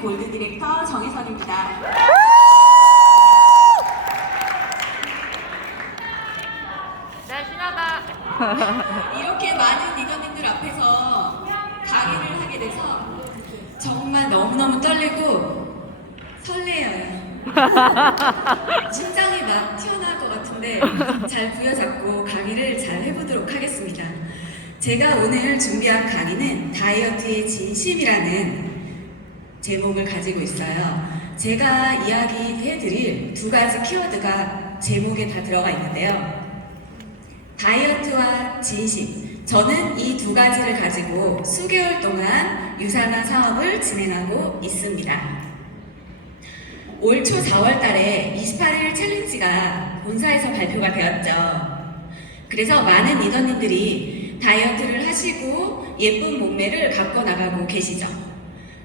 뷰의 골드 디렉터 정혜선입니다. 날씬하다. 이렇게 많은 리더님들 앞에서 강의를 하게 돼서 정말 너무너무 떨리고 설레어요. 심장이 막 튀어나올 것 같은데 잘 부여잡고 강의를 잘 해보도록 하겠습니다. 제가 오늘 준비한 강의는 다이어트의 진심이라는 제목을 가지고 있어요. 제가 이야기해드릴 두 가지 키워드가 제목에 다 들어가 있는데요. 다이어트와 진심. 저는 이 두 가지를 가지고 수개월 동안 유산화 사업을 진행하고 있습니다. 올 초 4월 달에 28일 챌린지가 본사에서 발표가 되었죠. 그래서 많은 리더님들이 다이어트를 하시고 예쁜 몸매를 갖고 나가고 계시죠.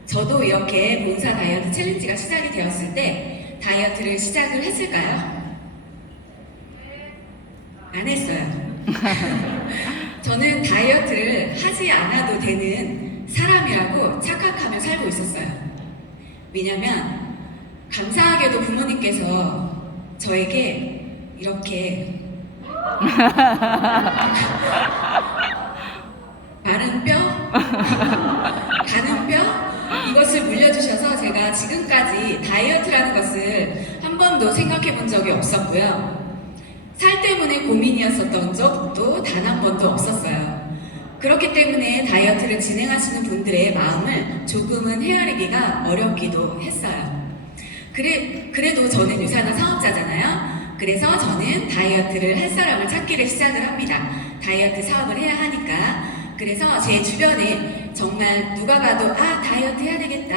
저도 이렇게 본사 다이어트 챌린지가 시작이 되었을 때 다이어트를 시작을 했을까요? 안 했어요. 저는 다이어트를 하지 않아도 되는 사람이라고 착각하며 살고 있었어요. 왜냐면 감사하게도 부모님께서 저에게 이렇게 마른 뼈, 가는 뼈 이것을 물려주셔서 제가 지금까지 다이어트라는 것을 한 번도 생각해 본 적이 없었고요. 살 때문에 고민이었었던 적도 단 한 번도 없었어요. 그렇기 때문에 다이어트를 진행하시는 분들의 마음을 조금은 헤아리기가 어렵기도 했어요. 그래도 저는 유산화 사업자잖아요. 그래서 저는 다이어트를 할 사람을 찾기를 시작을 합니다. 다이어트 사업을 해야 하니까. 그래서 제 주변에 정말 누가 봐도 다이어트 해야 되겠다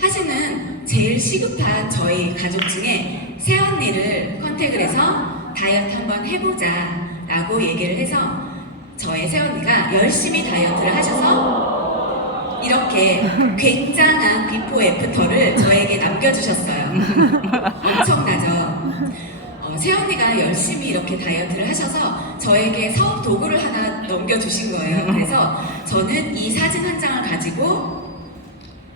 하시는 제일 시급한 저희 가족 중에 새언니를 컨택을 해서 다이어트 한번 해보자 라고 얘기를 해서 저의 새언니가 열심히 다이어트를 하셔서 이렇게 굉장한 비포 애프터를 저에게 남겨주셨어요. 엄청나죠? 새언니가 열심히 이렇게 다이어트를 하셔서 저에게 사업 도구를 하나 넘겨주신 거예요. 그래서 저는 이 사진 한 장을 가지고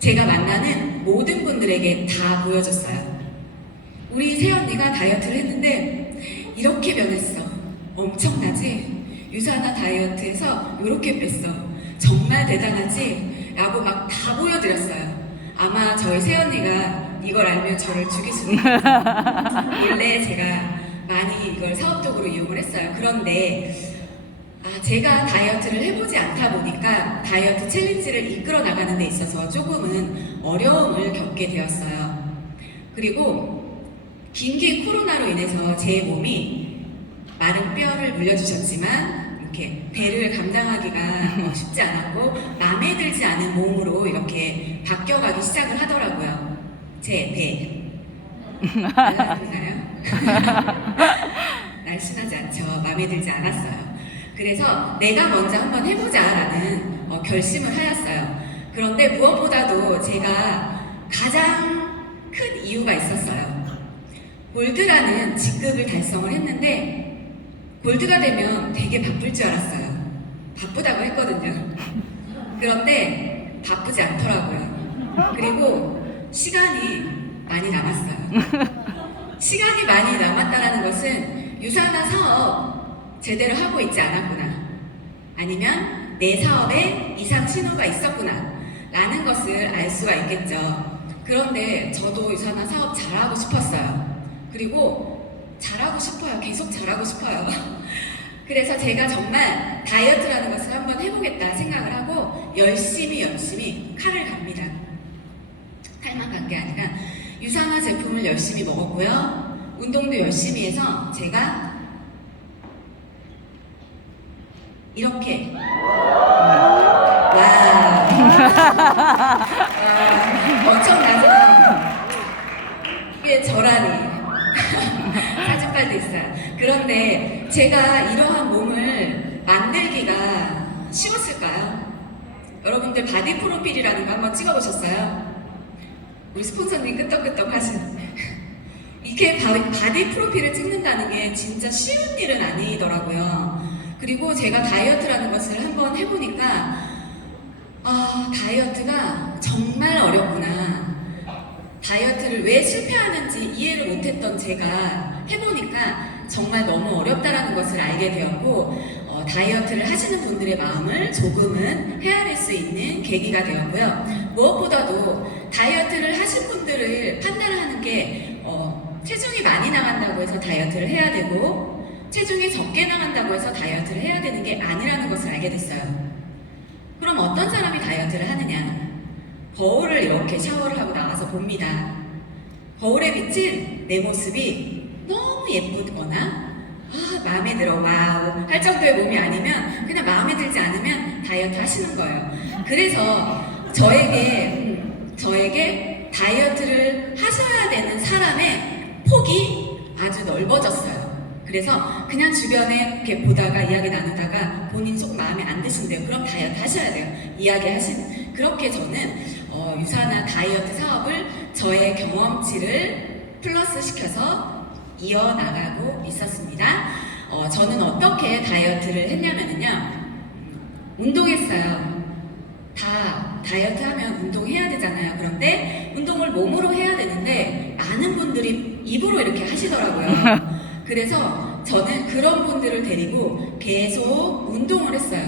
제가 만나는 모든 분들에게 다 보여줬어요. 우리 새언니가 다이어트를 했는데 이렇게 변했어. 엄청나지? 유산화 다이어트에서 이렇게 뺐어. 정말 대단하지? 라고 막 다 보여드렸어요. 아마 저희 새언니가 이걸 알면 저를 죽일 수도 있어요. 원래 제가 많이 이걸 사업적으로 이용을 했어요. 그런데 제가 다이어트를 해보지 않다 보니까 다이어트 챌린지를 이끌어 나가는 데 있어서 조금은 어려움을 겪게 되었어요. 그리고 긴기 코로나로 인해서 제 몸이 마른 뼈를 물려주셨지만 이렇게 배를 감당하기가 쉽지 않았고 마음에 들지 않은 몸으로 이렇게 바뀌어가기 시작을 하더라고요. 제 배. 날씬하나요? 날씬하지 않죠. 마음에 들지 않았어요. 그래서 내가 먼저 한번 해보자라는 결심을 하였어요. 그런데 무엇보다도 제가 가장 큰 이유가 있었어요. 골드라는 직급을 달성을 했는데 골드가 되면 되게 바쁠 줄 알았어요. 바쁘다고 했거든요. 그런데 바쁘지 않더라고요. 그리고 시간이 많이 남았어요. 시간이 많이 남았다는 것은 유산화 사업 제대로 하고 있지 않았구나. 아니면 내 사업에 이상 신호가 있었구나. 라는 것을 알 수가 있겠죠. 그런데 저도 유산화 사업 잘하고 싶었어요. 그리고 잘하고 싶어요. 계속 잘하고 싶어요. 그래서 제가 정말 다이어트라는 것을 한번 해보겠다 생각을 하고 열심히 칼을 갑니다. 칼만 간 게 아니라 유산화 제품을 열심히 먹었고요. 운동도 열심히 해서 제가 이렇게 엄청나죠? 이게 저라니 사진빨도 있어요. 그런데 제가 이러한 몸을 만들기가 쉬웠을까요? 여러분들 바디 프로필이라는 거 한번 찍어보셨어요? 우리 스폰서님 끄떡끄떡 하시는 이렇게 바디 프로필을 찍는다는 게 진짜 쉬운 일은 아니더라고요. 그리고 제가 다이어트라는 것을 한번 해보니까 아, 다이어트가 정말 어렵구나. 다이어트를 왜 실패하는지 이해를 못했던 제가 해보니까 정말 너무 어렵다라는 것을 알게 되었고, 다이어트를 하시는 분들의 마음을 조금은 헤아릴 수 있는 계기가 되었고요. 무엇보다도 다이어트를 하신 분들을 판단하는 게 체중이 많이 나간다고 해서 다이어트를 해야 되고 체중이 적게 나간다고 해서 다이어트를 해야 되는 게 아니라는 것을 알게 됐어요. 그럼 어떤 사람이 다이어트를 하느냐? 거울을 이렇게 샤워를 하고 나가서 봅니다. 거울에 비친 내 모습이 너무 예쁘거나 마음에 들어 와우 할 정도의 몸이 아니면 그냥 마음에 들지 않으면 다이어트 하시는 거예요. 그래서 저에게 다이어트를 하셔야 되는 사람의 폭이 아주 넓어졌어요. 그래서 그냥 주변에 이렇게 보다가 이야기 나누다가 본인 속 마음에 안 드신대요. 그럼 다이어트 하셔야 돼요. 그렇게 저는 유산한 다이어트 사업을 저의 경험치를 플러스 시켜서 이어나가고 있었습니다. 저는 어떻게 다이어트를 했냐면요. 운동했어요. 다 다이어트 하면 운동해야 되잖아요. 그런데 운동을 몸으로 해야 되는데 많은 분들이 입으로 이렇게 하시더라고요. 그래서 저는 그런 분들을 데리고 계속 운동을 했어요.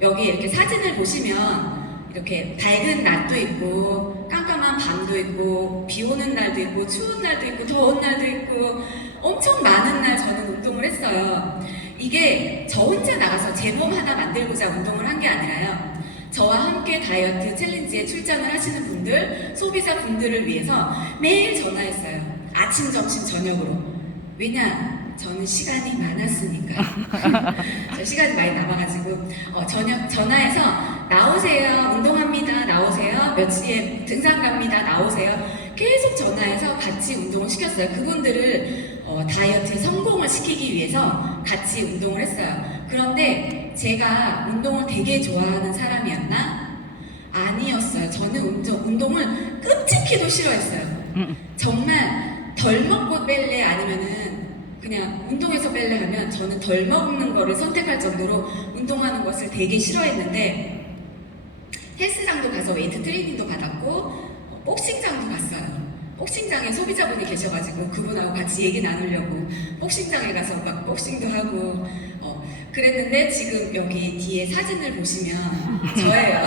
여기 이렇게 사진을 보시면 이렇게 밝은 낮도 있고 깜깜한 밤도 있고 비 오는 날도 있고 추운 날도 있고 더운 날도 있고 엄청 많은 날 저는 운동을 했어요. 이게 저 혼자 나가서 제 몸 하나 만들고자 운동을 한 게 아니라요. 저와 함께 다이어트 챌린지에 출전을 하시는 분들, 소비자 분들을 위해서 매일 전화했어요. 아침, 점심, 저녁으로. 왜냐? 저는 시간이 많았으니까. 저 시간이 많이 남아가지고 저녁 전화해서 나오세요. 운동합니다. 나오세요. 몇 시에 등산 갑니다. 나오세요. 계속 전화해서 같이 운동을 시켰어요. 그분들을 다이어트에 성공을 시키기 위해서 같이 운동을 했어요. 그런데 제가 운동을 되게 좋아하는 사람이었나? 아니었어요. 저는 운동을 끔찍히도 싫어했어요. 정말 덜 먹고 뺄래 아니면은 그냥 운동해서 뺄래 하면 저는 덜 먹는 거를 선택할 정도로 운동하는 것을 되게 싫어했는데 헬스장도 가서 웨이트 트레이닝도 받았고 복싱장도 갔어요. 복싱장에 소비자분이 계셔가지고 그분하고 같이 얘기 나누려고 복싱장에 가서 막 복싱도 하고 그랬는데 지금 여기 뒤에 사진을 보시면 저예요.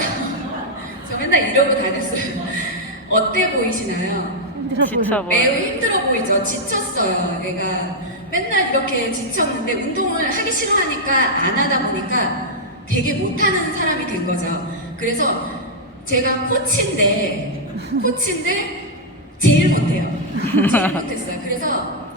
저 맨날 이러고 다녔어요. 어때 보이시나요? 매우 힘들어 보이죠? 지쳤어요. 내가 맨날 이렇게 지쳤는데 운동을 하기 싫어하니까 안 하다 보니까 되게 못하는 사람이 된 거죠. 그래서 제가 코치인데 제일 못해요. 제일 못했어요. 그래서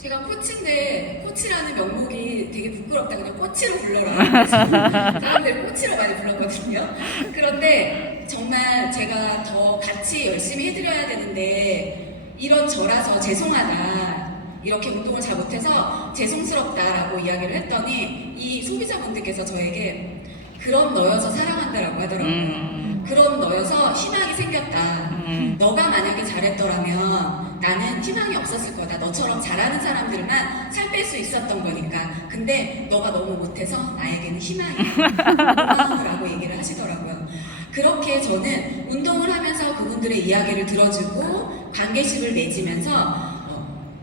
제가 코치인데 코치라는 명목이 되게 부끄럽다. 그냥 코치로 불러라. 사람들이 코치로 많이 불렀거든요. 그런데 정말 제가 더 같이 열심히 해드려야 되는데 이런 저라서 죄송하다. 이렇게 운동을 잘 못해서 죄송스럽다라고 이야기를 했더니 이 소비자분들께서 저에게 그런 너여서 사랑한다라고 하더라고요. 그런 너여서 희망이 생겼다. 너가 만약에 잘했더라면 나는 희망이 없었을 거다. 너처럼 잘하는 사람들만 살 뺄 수 있었던 거니까. 근데 너가 너무 못해서 나에게는 희망이야. 고마워라고 얘기를 하시더라고요. 그렇게 저는 운동을 하면서 그분들의 이야기를 들어주고 관계식을 맺으면서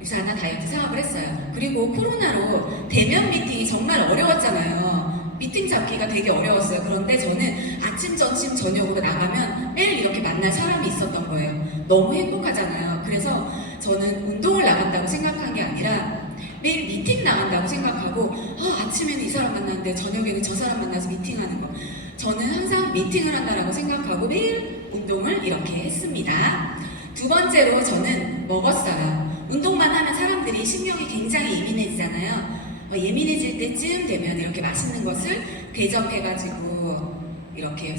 유산한 다이어트 사업을 했어요. 그리고 코로나로 대면 미팅이 정말 어려웠잖아요. 미팅 잡기가 되게 어려웠어요. 그런데 저는 아침, 점심, 저녁으로 나가면 매일 이렇게 만날 사람이 있었던 거예요. 너무 행복하잖아요. 그래서 저는 운동을 나간다고 생각한 게 아니라 매일 미팅 나간다고 생각하고 아침에는 이 사람 만났는데 저녁에는 저 사람 만나서 미팅하는 거. 저는 항상 미팅을 한다라고 생각하고 매일 운동을 이렇게 했습니다. 두 번째로 저는 먹었어요. 운동만 하면 사람들이 신경이 굉장히 예민해지잖아요. 예민해질 때쯤 되면 이렇게 맛있는 것을 대접해가지고 이렇게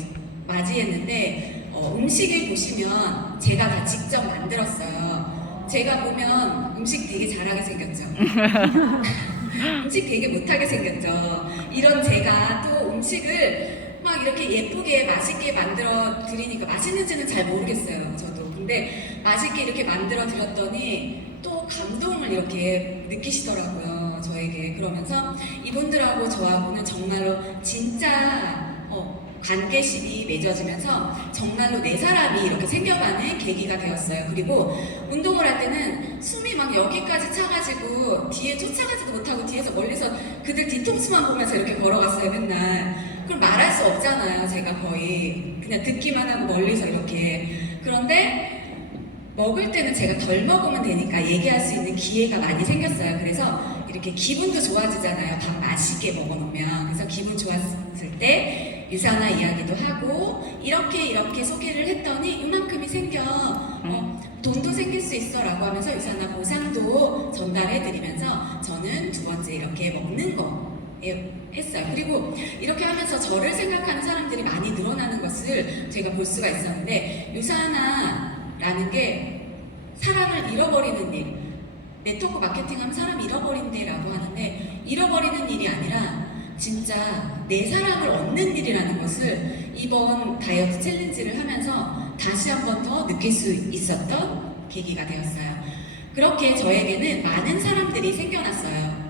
맞이했는데 음식을 보시면 제가 다 직접 만들었어요. 제가 보면 음식 되게 잘하게 생겼죠. 음식 되게 못하게 생겼죠. 이런 제가 또 음식을 막 이렇게 예쁘게 맛있게 만들어 드리니까 맛있는지는 잘 모르겠어요. 저도. 근데 맛있게 이렇게 만들어 드렸더니 또 감동을 이렇게 느끼시더라고요. 저에게. 그러면서 이분들하고 저하고는 정말로 진짜 관계심이 맺어지면서 정말로 내 사람이 이렇게 생겨가는 계기가 되었어요. 그리고 운동을 할 때는 숨이 막 여기까지 차가지고 뒤에 쫓아가지도 못하고 뒤에서 멀리서 그들 뒤통수만 보면서 이렇게 걸어갔어요, 맨날. 그럼 말할 수 없잖아요, 제가 거의. 그냥 듣기만 하고 멀리서 이렇게. 그런데 먹을 때는 제가 덜 먹으면 되니까 얘기할 수 있는 기회가 많이 생겼어요. 그래서 이렇게 기분도 좋아지잖아요. 밥 맛있게 먹어놓으면. 그래서 기분 좋았을 때 유산화 이야기도 하고 이렇게 소개를 했더니 이만큼이 생겨. 돈도 생길 수 있어 라고 하면서 유산화 보상도 전달해드리면서 저는 두 번째 이렇게 먹는 거 했어요. 그리고 이렇게 하면서 저를 생각하는 사람들이 많이 늘어나는 것을 제가 볼 수가 있었는데 유산화라는 게 사람을 잃어버리는 일, 네트워크 마케팅하면 사람 잃어버린대라고 하는데 잃어버리는 일이 아니라 진짜 내 사람을 얻는 일이라는 것을 이번 다이어트 챌린지를 하면서 다시 한 번 더 느낄 수 있었던 계기가 되었어요. 그렇게 저에게는 많은 사람들이 생겨났어요.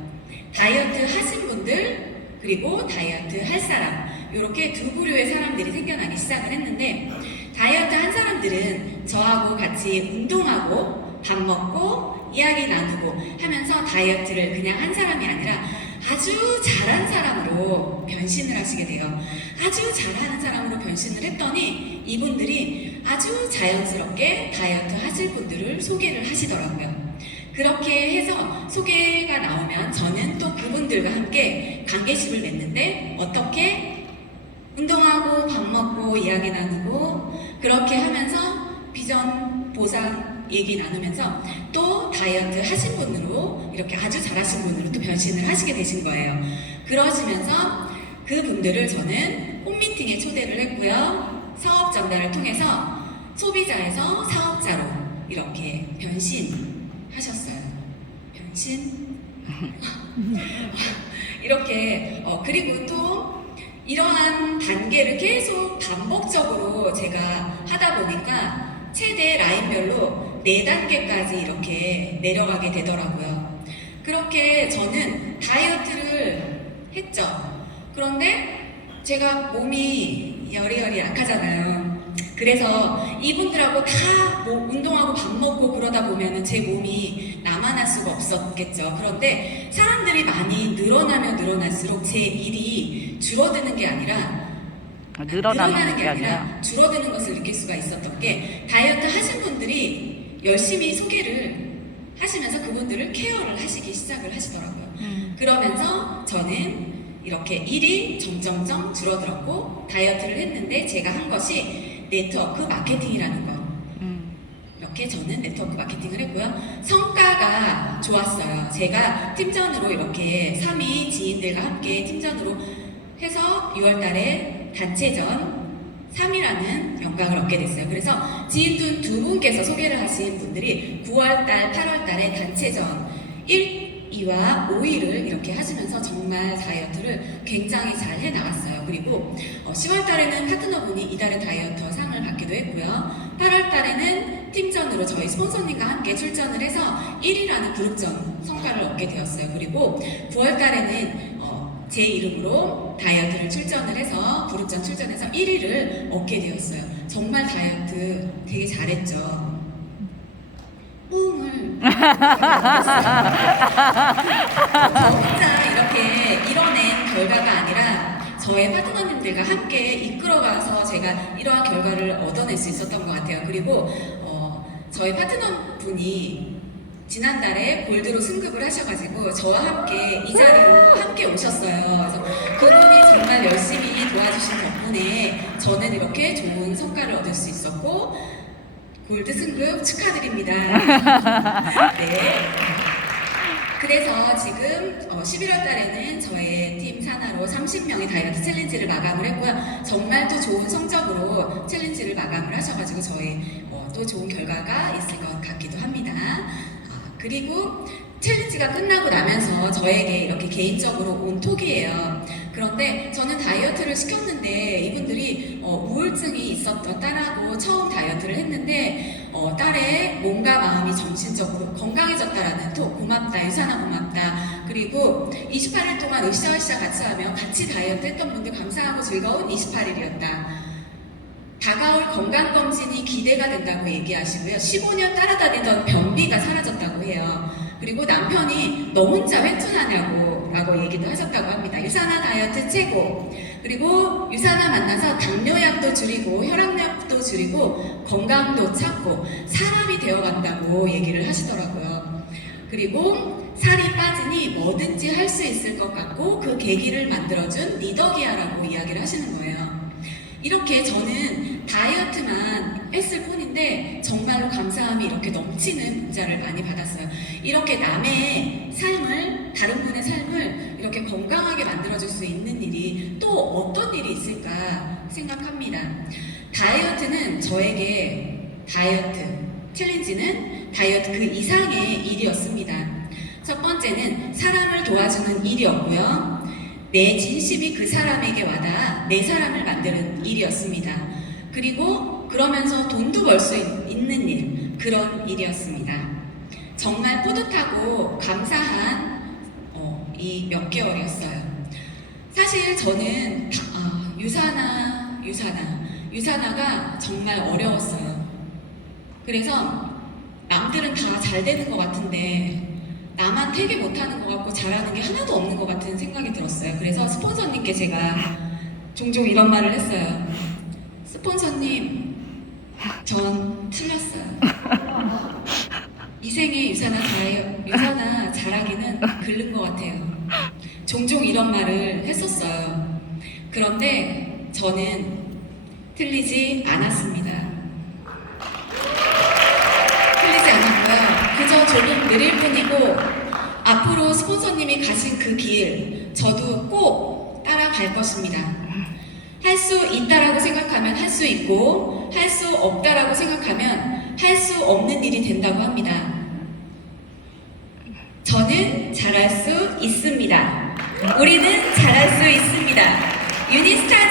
다이어트 하신 분들 그리고 다이어트 할 사람 이렇게 두 부류의 사람들이 생겨나기 시작을 했는데 다이어트 한 사람들은 저하고 같이 운동하고 밥 먹고 이야기 나누고 하면서 다이어트를 그냥 한 사람이 아니라 아주 잘한 사람으로 변신을 하시게 돼요. 아주 잘하는 사람으로 변신을 했더니 이분들이 아주 자연스럽게 다이어트 하실 분들을 소개를 하시더라고요. 그렇게 해서 소개가 나오면 저는 또 그분들과 함께 관계심을 맺는데 어떻게 운동하고 밥 먹고 이야기 나누고 그렇게 하면서 비전 보상 얘기 나누면서 또 다이어트 하신 분으로 이렇게 아주 잘하신 분으로 또 변신을 하시게 되신 거예요. 그러시면서 그분들을 저는 홈미팅에 초대를 했고요. 사업 전달을 통해서 소비자에서 사업자로 이렇게 변신하셨어요. 변신? 이렇게 그리고 또 이러한 단계를 계속 반복적으로 제가 하다 보니까 최대 라인별로 4단계까지 이렇게 내려가게 되더라고요. 그렇게 저는 다이어트를 했죠. 그런데 제가 몸이 여리여리 약하잖아요. 그래서 이분들하고 다 뭐 운동하고 밥 먹고 그러다 보면은 제 몸이 남아날 수가 없었겠죠. 그런데 사람들이 많이 늘어나면 늘어날수록 제 일이 줄어드는 게 아니라 늘어나는 게 아니라 줄어드는 것을 느낄 수가 있었던 게 다이어트 하신 분들이 열심히 소개를 하시면서 그분들을 케어를 하시기 시작을 하시더라고요. 그러면서 저는 이렇게 일이 점점점 줄어들었고 다이어트를 했는데 제가 한 것이 네트워크 마케팅이라는 거. 이렇게 저는 네트워크 마케팅을 했고요. 성과가 좋았어요. 제가 팀전으로 이렇게 3위 지인들과 함께 팀전으로 해서 6월달에 단체전 3위라는 영광을 얻게 됐어요. 그래서 지인분 두 분께서 소개를 하신 분들이 9월달, 8월달에 단체전 1위와 5위를 이렇게 하시면서 정말 다이어트를 굉장히 잘 해나갔어요. 그리고 10월달에는 파트너분이 이달의 다이어터 상을 받기도 했고요. 8월달에는 팀전으로 저희 스폰서님과 함께 출전을 해서 1위라는 그룹전 성과를 얻게 되었어요. 그리고 9월달에는 제 이름으로 다이어트를 출전을 해서 그룹전 출전해서 1위를 얻게 되었어요. 정말 다이어트 되게 잘했죠. 호응을 저 혼자 이렇게 이뤄낸 결과가 아니라 저의 파트너님들과 함께 이끌어가서 제가 이러한 결과를 얻어낼 수 있었던 것 같아요. 그리고 저희 파트너분이 지난달에 골드로 승급을 하셔가지고 저와 함께 이 자리로 함께 오셨어요. 그래서 그분이 정말 열심히 도와주신 덕분에 저는 이렇게 좋은 성과를 얻을 수 있었고 골드 승급 축하드립니다. 네. 그래서 지금 11월 달에는 저의 팀 산하로 30명의 다이어트 챌린지를 마감을 했고요. 정말 또 좋은 성적으로 챌린지를 마감을 하셔가지고 저희 또 좋은 결과가 있을 것 같기도 합니다. 그리고 챌린지가 끝나고 나면서 저에게 이렇게 개인적으로 온 톡이에요. 그런데 저는 다이어트를 시켰는데 이분들이 우울증이 있었던 딸하고 처음 다이어트를 했는데 딸의 몸과 마음이 정신적으로 건강해졌다라는 톡, 고맙다, 유산아 고맙다. 그리고 28일 동안 으쌰으쌰 같이 하며 같이 다이어트 했던 분들 감사하고 즐거운 28일이었다. 다가올 건강검진이 기대가 된다고 얘기하시고요. 15년 따라다니던 변비가 사라졌다고 해요. 그리고 남편이 너 혼자 회춘하냐고 라고 얘기도 하셨다고 합니다. 유산화 다이어트 최고. 그리고 유산화 만나서 당뇨약도 줄이고 혈압약도 줄이고 건강도 찾고 사람이 되어간다고 얘기를 하시더라고요. 그리고 살이 빠지니 뭐든지 할 수 있을 것 같고 그 계기를 만들어준 리더기아라고 이야기를 하시는 거예요. 이렇게 저는 다이어트만 했을 뿐인데 정말로 감사함이 이렇게 넘치는 문자를 많이 받았어요. 이렇게 남의 삶을, 다른 분의 삶을 이렇게 건강하게 만들어줄 수 있는 일이 또 어떤 일이 있을까 생각합니다. 다이어트는 저에게 다이어트, 챌린지는 다이어트 그 이상의 일이었습니다. 첫 번째는 사람을 도와주는 일이었고요. 내 진심이 그 사람에게 와닿아 내 사람을 만드는 일이었습니다. 그리고 그러면서 돈도 벌 수 있는 일, 그런 일이었습니다. 정말 뿌듯하고 감사한 이 몇 개월이었어요. 사실 저는 유산화가 정말 어려웠어요. 그래서 남들은 다 잘 되는 것 같은데 나만 되게 못하는 것 같고 잘하는 게 하나도 없는 것 같은 생각이 들었어요. 그래서 스폰서님께 제가 종종 이런 말을 했어요. 스폰서님, 전 틀렸어요. 이 생에 유산화 잘하기는 글른 것 같아요. 종종 이런 말을 했었어요. 그런데 저는 틀리지 않았습니다. 틀리지 않았고요. 그저 조금 느릴 뿐이고 앞으로 스폰서님이 가신 그 길 저도 꼭 따라갈 것입니다. 할 수 있다라고 생각하면 할 수 있고 할 수 없다라고 생각하면 할 수 없는 일이 된다고 합니다. 저는 잘할 수 있습니다. 우리는 잘할 수 있습니다. 유니스타